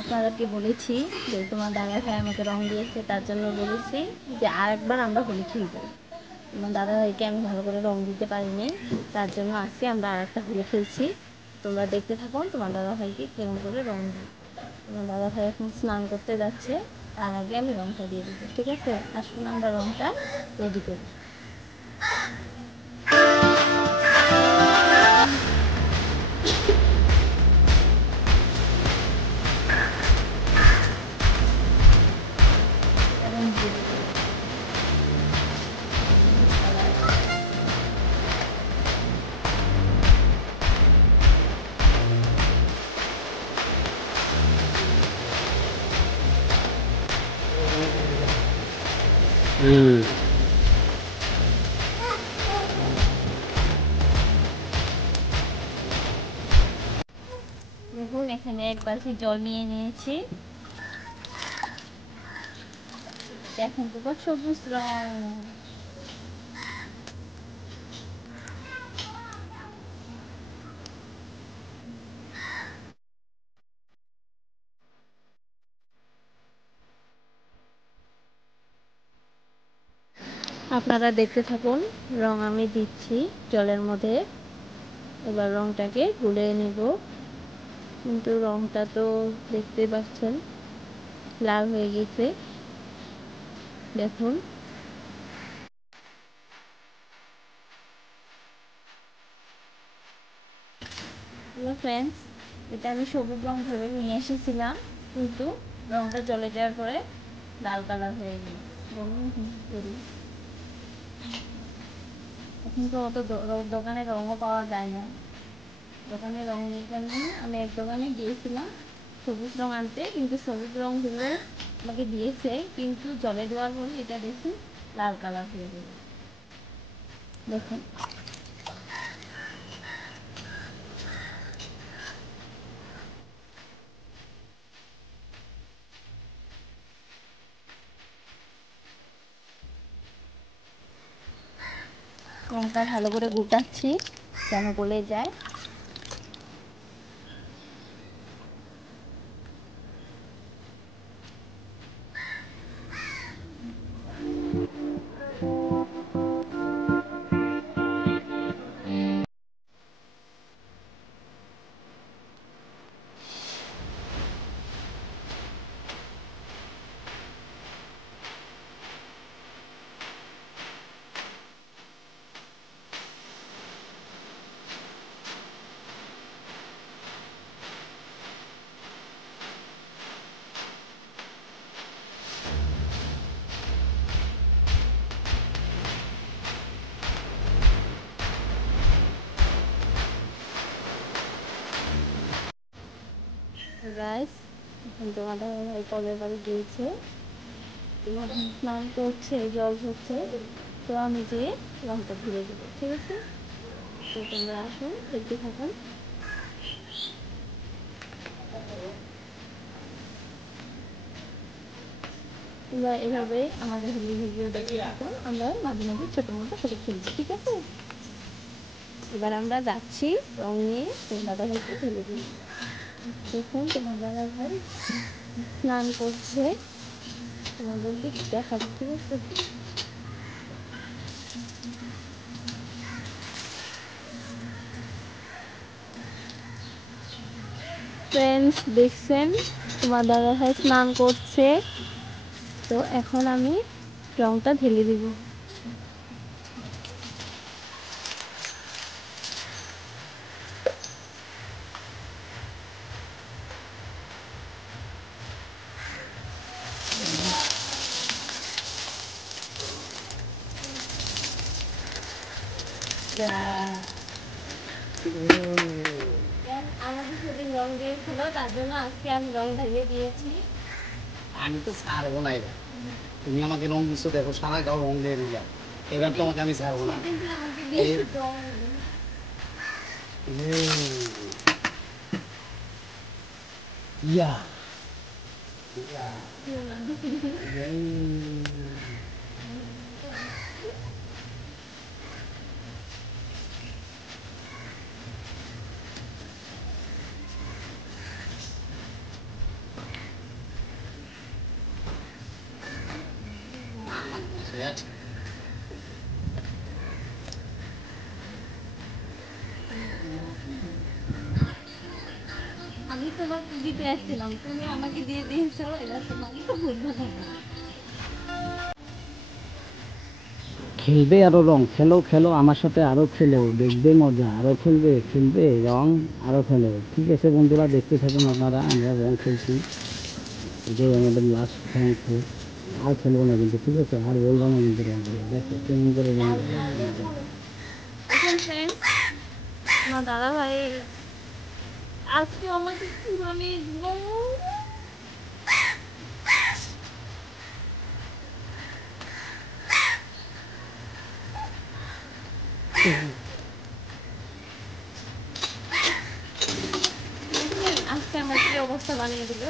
আপনাদেরকে বলেছি যে তোমার দাদা ভাই আমাকে রং দিয়েছে, তার জন্য বলেছি যে আরেকবার আমরা হোলি খেলবো। তোমার দাদা ভাইকে আমি ভালো করে রং দিতে পারিনি, তার জন্য আজকে আমরা আরেকটা হোলি খেলছি। তোমরা দেখতে থাকো তোমার দাদা ভাইকে কেমন করে রং দিই। তোমার দাদা ভাই এখন স্নান করতে যাচ্ছে, তার আগে আমি রংটা দিয়ে দেবো। ঠিক আছে, আসুন আমরা রংটা রেডি করি। দেখুন এখানে এক বালতি জল নিয়ে নিয়েছি। এখন দেবো সবুজ রং। আপনারা দেখতে থাকুন, রং আমি দিচ্ছি জলের মধ্যে। এবার রংটাকে গুলিয়ে নেব, কিন্তু রংটা তো দেখতে পাচ্ছেন লাল হয়ে গেছে। দেখুন হ্যালো ফ্রেন্ডস, এটা আমি সবুজ রং ভেবে নিয়ে এসেছিলাম, কিন্তু রংটা চলে যাওয়ার পরে লাল কালার হয়ে গেল। এখন তো অত দোকানে রঙও পাওয়া যায় না। দোকানে রং নেই জন্য আমি এক দোকানে গিয়েছিলাম সবুজ রং আনতে, কিন্তু সবুজ রং ভেবে আমাকে দিয়েছে, কিন্তু জলে দেওয়ার পরে এটা দেখুন লাল কালার হয়ে গেল। দেখুন রংটা ভালো করে গুটাচ্ছি যেন গলে যায়। রাইস এখন তোমাদের ভাই কলের বাড়ি গিয়েছে, স্নান করছে, জল হচ্ছে, তো আমি যেয়ে রংটা ধুয়ে দেবো। ঠিক আছে, তো তোমরা আসুন দেখতে থাকুন। তোমরা এভাবে আমাদের হোলি ভিডিও দেখতে থাকুন, আমরা মাঝে মাঝে ছোটো মোটো হোলি খেলছি। ঠিক আছে, এবার আমরা যাচ্ছি রং নিয়ে তোমার দাদা ভাইকে ঢেলে দিই। দেখুন তোমার দাদা ভাই স্নান করছে, তোমাদেরকে দেখাচ্ছি। ঠিক আছে, ফ্রেন্ডস দেখছেন তোমার দাদা ভাই স্নান করছে, তো এখন আমি রংটা ঢেলে দিব। আমাকে সেদিন রং দিয়েছিল, তার জন্য আজকে আমি রং ঢেলে দিয়েছি। আমি তো ছাড়বো না এবার। তুমি আমাকে রং দিচ্ছ, দেখো সারা গাও রং দিয়ে দিলাম। এবার তোমাকে আমি ছাড়বো না। সেদিন তুমি আমাকে দিয়েছো রং। ইয়া তোমাকে দিতে আসছিলাম, তুমি আমাকে দিয়ে দিয়েছো, এটা তোমাকে তো বলবো না। খেলবে আরো রং, খেলো খেলো আমার সাথে, আরো খেলো, দেখবে মজা, আরো খেলবে খেলবে রং, আরো খেলো। ঠিক আছে বন্ধুরা, দেখতে থাকুন আপনারা, আমরা রং খেলছি, এটাই আমাদের লাস্ট রং খেল। আর খেলবো না কিন্তু, ঠিক আছে, আর বলবো না কিন্তু রং খেলে। দেখো কেমন করে রং খেলে। এখন ফ্রেন্ড, আমার দাদা ভাই আজকে আমাকে কিভাবে আজকে আমার কি অবস্থা বানিয়ে দিল।